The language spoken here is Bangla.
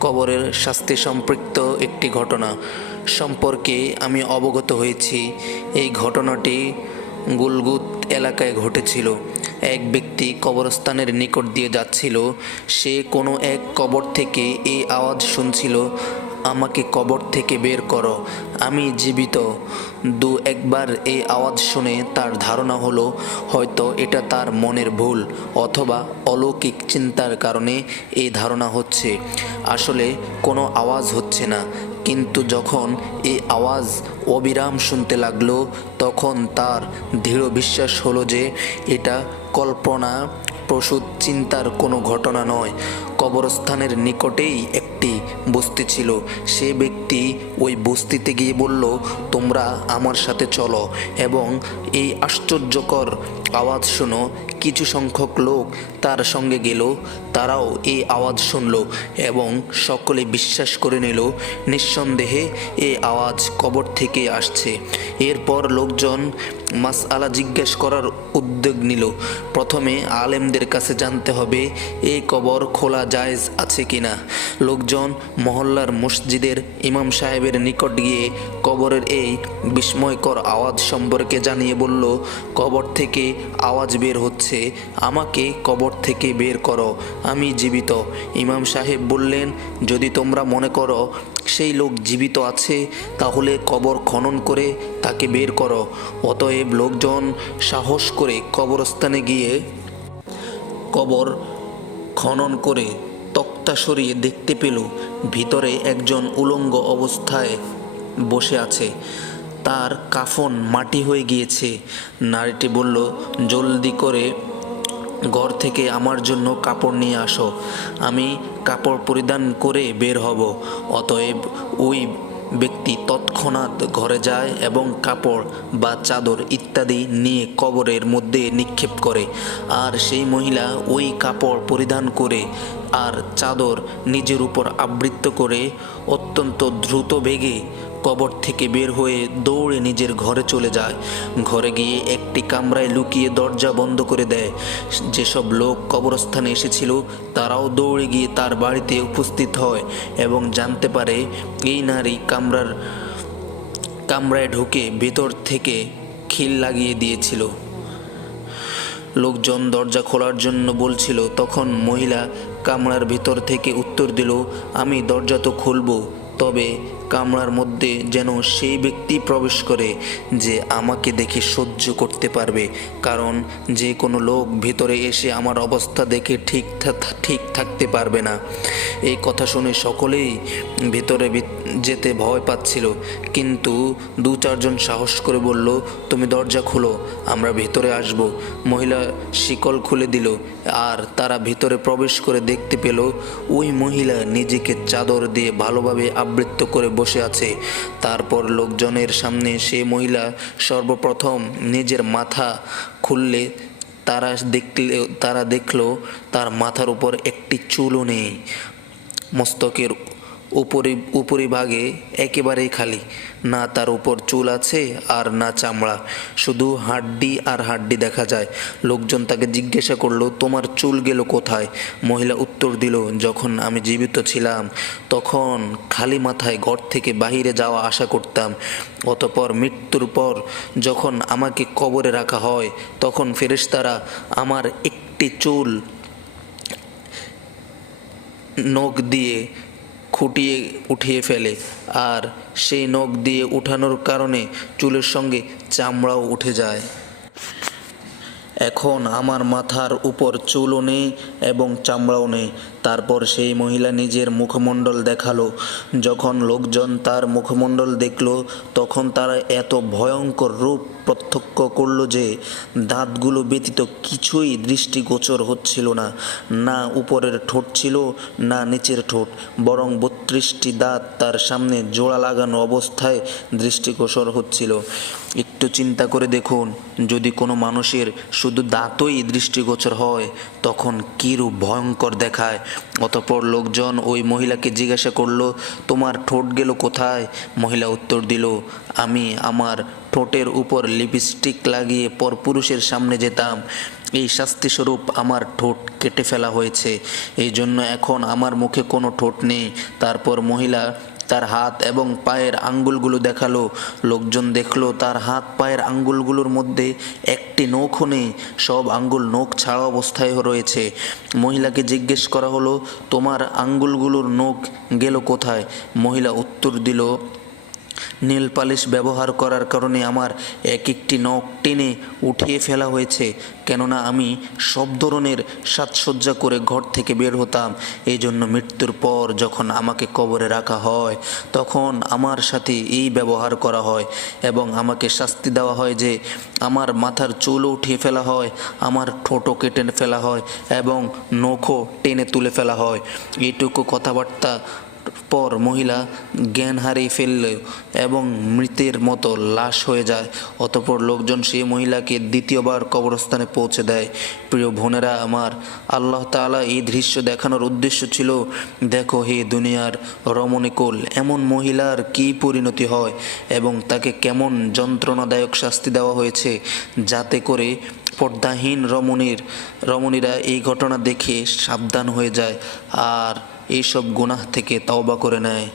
কবরের শাস্তি সম্পৃক্ত একটি ঘটনা। সম্পর্কে আমি অবগত হয়েছি, এই ঘটনাটি গুলগুত এলাকায় ঘটেছিল। এক ব্যক্তি কবরস্থানের নিকট দিয়ে যাচ্ছিল, সে কোনো এক কবর থেকে এই আওয়াজ শুনছিল আমাকে কবর থেকে বের করো। আমি জীবিত। দু একবার এই আওয়াজ শুনে তার ধারণা হলো, হয়তো এটা তার মনের ভুল অথবা অলৌকিক চিন্তার কারণে এই ধারণা হচ্ছে। আসলে কোনো আওয়াজ হচ্ছে না, কিন্তু যখন এই আওয়াজ অবিরাম শুনতে লাগল, তখন তার দৃঢ় বিশ্বাস হলো যে এটা কল্পনা প্রসূত চিন্তার কোনো ঘটনা নয়। কবরস্থানের নিকটেই বস্তি ছিল। সে ব্যক্তি ওই বস্তিতে গিয়ে বলল, তোমরা আমার সাথে চলো। এবং এই আশ্চর্যকর আওয়াজ শোনো, কিছু সংখ্যক লোক তার সঙ্গে গেল, তারাও এই আওয়াজ শুনল এবং সকলে বিশ্বাস করে নিল, নিঃসন্দেহে এই আওয়াজ কবর থেকে আসছে। এরপর লোকজন মাস আলা জিজ্ঞেস করার উদ্যোগ নিল। প্রথমে আলেমদের কাছে জানতে হবে এই কবর খোলা জায়েজ আছে কিনা? লোকজন মহল্লার মসজিদের ইমাম সাহেবের নিকট গিয়ে কবরের এই বিস্ময়কর আওয়াজ সম্পর্কে জানিয়ে বলল, কবর থেকে আওয়াজ বের হচ্ছে, আমাকে কবর থেকে বের করো, আমি জীবিত। ইমাম সাহেব বললেন, যদি তোমরা মনে করো সেই লোক জীবিত আছে, তাহলে কবর খনন করে তাকে বের করো। অতএব লোকজন সাহস করে কবরস্থানে গিয়ে কবর খনন করে তক্তা সরিয়ে দেখতে পেল, ভিতরে একজন উলঙ্গ অবস্থায় বসে আছে। তার কাফন মাটি হয়ে গিয়েছে। নারীটি বলল, জলদি করে ঘর থেকে আমার জন্য কাপড় নিয়ে আসো। আমি কাপড় পরিধান করে বের হব। অতএব ওই ব্যক্তি তৎক্ষণাৎ ঘরে যায় এবং কাপড় বা চাদর ইত্যাদি নিয়ে কবরের মধ্যে নিক্ষেপ করে। আর সেই মহিলা ওই কাপড় পরিধান করে আর চাদর নিজের উপর আবৃত্ত করে অত্যন্ত দ্রুত বেগে কবর থেকে বের হয়ে দৌড়ে নিজের ঘরে চলে যায়। ঘরে গিয়ে একটি কামরায় লুকিয়ে দরজা বন্ধ করে দেয়। যেসব লোক কবরস্থানে এসেছিল, তারাও দৌড়ে গিয়ে তার বাড়িতে উপস্থিত হয় এবং জানতে পারে এই নারী কামরার, কামরায় ঢুকে ভেতর থেকে খিল লাগিয়ে দিয়েছিল। লোকজন দরজা খোলার জন্য বলছিল, তখন মহিলা কামরার ভিতর থেকে উত্তর দিল, আমি দরজা তো খুলবো, তবে কামরার মধ্যে যেন সেই ব্যক্তি প্রবেশ করে যে আমাকে দেখে সহ্য করতে পারবে। কারণ যে কোনো লোক ভিতরে এসে আমার অবস্থা দেখে ঠিক ঠিক থাকতে পারবে না। এই কথা শুনে সকলেই ভিতরে যেতে ভয় পাচ্ছিল। কিন্তু দু চারজন সাহস করে বলল, তুমি দরজা খুলো, আমরা ভিতরে আসব। মহিলা শিকল খুলে দিল, আর তারা ভিতরে প্রবেশ করে দেখতে পেল, ওই মহিলা নিজেকে চাদর দিয়ে ভালোভাবে আবৃত্ত করে বসে আছে। তারপর লোকজনের সামনে সে মহিলা সর্বপ্রথম নিজের মাথা খুললে তারা দেখলে, তারা দেখল তার মাথার উপর একটি চুলও নেই। মস্তকের উপরি, উপরিভাগে একেবারেই খালি। না তার উপর চুল আছে আর না চামড়া। শুধু হাড্ডি আর হাড্ডি দেখা যায়। লোকজন তাকে জিজ্ঞাসা করল, তোমার চুল গেল কোথায়? মহিলা উত্তর দিল, যখন আমি জীবিত ছিলাম, তখন খালি মাথায় ঘর থেকে বাহিরে যাওয়া আশা করতাম। অতপর মৃত্যুর পর যখন আমাকে কবরে রাখা হয়, তখন ফেরেশতারা আমার একটি চুল নখ দিয়ে খুঁটিয়ে উঠিয়ে ফেলে আর সেই নখ দিয়ে উঠানোর কারণে চুলের সঙ্গে চামড়াও উঠে যায়। এখন আমার মাথার উপর চুলও নেই এবং চামড়াও নেই। তারপর সেই মহিলা নিজের মুখমণ্ডল দেখাল। যখন লোকজন তার মুখমণ্ডল দেখল, তখন তারা এত ভয়ঙ্কর রূপ প্রত্যক্ষ করল যে, দাঁতগুলো ব্যতীত কিছুই দৃষ্টিগোচর হচ্ছিল না। না উপরের ঠোঁট ছিল, না নিচের ঠোঁট। বরং বত্রিশটি দাঁত তার সামনে জোড়া লাগানো অবস্থায় দৃষ্টিগোচর হচ্ছিল। একটু চিন্তা করে দেখুন, যদি কোনো মানুষের শুধু দাঁতই দৃষ্টিগোচর হয়, তখন কীরূপ ভয়ঙ্কর দেখায়। অতপর লোকজন ওই মহিলাকে জিজ্ঞাসা করল, তোমার ঠোঁট গেল কোথায়? মহিলা উত্তর দিল, আমি আমার ঠোঁটের উপর লিপস্টিক লাগিয়ে পর পুরুষের সামনে যেতাম। এই শাস্তিস্বরূপ আমার ঠোঁট কেটে ফেলা হয়েছে। এই জন্য এখন আমার মুখে কোনো ঠোঁট নেই। তারপর মহিলা তার হাত এবং পায়ের আঙ্গুলগুলো দেখাল। লোকজন দেখল, তার হাত, পায়ের আঙ্গুলগুলোর মধ্যে একটি নখ নেই। সব আঙ্গুল নখ ছাড়া অবস্থায় রয়েছে। মহিলাকে জিজ্ঞেস করা হলো, তোমার আঙ্গুলগুলোর নখ গেল কোথায়? মহিলা উত্তর দিল নেল পালিশ ব্যবহার করার কারণে আমার এক একটি নখ টেনে উঠিয়ে ফেলা হয়েছে, কেননা আমি সব ধরনের সাজসজ্জা করে ঘর থেকে বের হতাম। এই জন্য মৃত্যুর পর যখন আমাকে কবরে রাখা হয়, তখন আমার সাথে এই ব্যবহার করা হয় এবং আমাকে শাস্তি দেওয়া হয় যে আমার মাথার চুলও উঠিয়ে ফেলা হয়, আমার ঠোঁটও কেটে ফেলা হয় এবং নখও টেনে তুলে ফেলা হয়। এইটুকু কথাবার্তা পর মহিলা জ্ঞান হারিয়ে ফেলল এবং মৃতের মতো লাশ হয়ে যায়। অতপর লোকজন সেই মহিলাকে দ্বিতীয়বার কবরস্থানে পৌঁছে দেয়। প্রিয় বোনেরা, আমার আল্লাহ তাআলা এই দৃশ্য দেখানোর উদ্দেশ্য ছিল, দেখো হে দুনিয়ার রমণীকুল এমন মহিলার কী পরিণতি হয় এবং তাকে কেমন যন্ত্রণাদায়ক শাস্তি দেওয়া হয়েছে যাতে করে পর্দাহীন রমণীর, রমণীরা এই ঘটনা দেখে সাবধান হয়ে যায়। আর এইসব গুনাহ থেকে তাওবা করে নেয়।